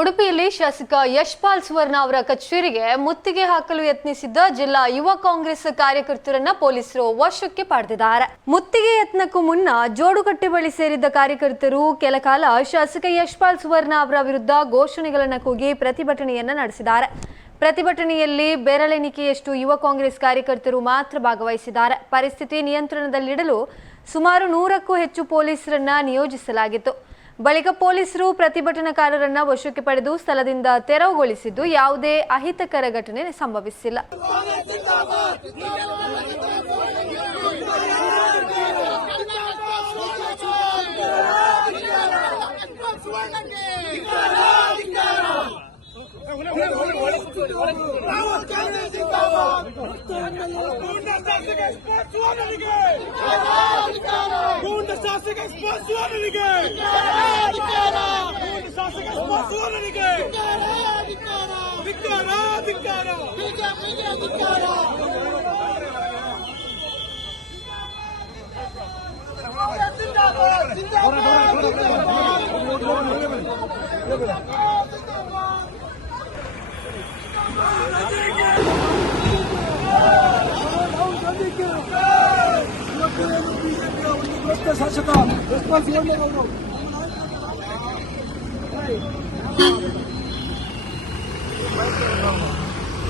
ಉಡುಪಿಯಲ್ಲಿ ಶಾಸಕ ಯಶ್ಪಾಲ್ ಸುವರ್ಣ ಅವರ ಕಚೇರಿಗೆ ಮುತ್ತಿಗೆ ಹಾಕಲು ಯತ್ನಿಸಿದ್ದ ಜಿಲ್ಲಾ ಯುವ ಕಾಂಗ್ರೆಸ್ ಕಾರ್ಯಕರ್ತರನ್ನ ಪೊಲೀಸರು ವಶಕ್ಕೆ ಪಡೆದಿದ್ದಾರೆ. ಮುತ್ತಿಗೆ ಯತ್ನಕ್ಕೂ ಮುನ್ನ ಜೋಡುಕಟ್ಟೆ ಬಳಿ ಸೇರಿದ್ದ ಕಾರ್ಯಕರ್ತರು ಕೆಲಕಾಲ ಶಾಸಕ ಯಶ್ಪಾಲ್ ಸುವರ್ಣ ಅವರ ವಿರುದ್ಧ ಘೋಷಣೆಗಳನ್ನು ಕೂಗಿ ಪ್ರತಿಭಟನೆಯನ್ನ ನಡೆಸಿದ್ದಾರೆ. ಪ್ರತಿಭಟನೆಯಲ್ಲಿ ಬೆರಳೆಣಿಕೆಯಷ್ಟು ಯುವ ಕಾಂಗ್ರೆಸ್ ಕಾರ್ಯಕರ್ತರು ಮಾತ್ರ ಭಾಗವಹಿಸಿದ್ದಾರೆ. ಪರಿಸ್ಥಿತಿ ನಿಯಂತ್ರಣದಲ್ಲಿಡಲು ಸುಮಾರು 100ಕ್ಕೂ ಹೆಚ್ಚು ಪೊಲೀಸರನ್ನ ನಿಯೋಜಿಸಲಾಗಿತ್ತು. ಬಳಿಕ ಪೊಲೀಸರು ಪ್ರತಿಭಟನಾಕಾರರನ್ನ ವಶಕ್ಕೆ ಪಡೆದು ಸ್ಥಳದಿಂದ ತೆರವುಗೊಳಿಸಿದ್ದು ಯಾವುದೇ ಅಹಿತಕರ ಘಟನೆ ಸಂಭವಿಸಿಲ್ಲ. ಶಾಸಕ ಯಶ್ಪಾಲ್ ಸುವರ್ಣ ಅವರು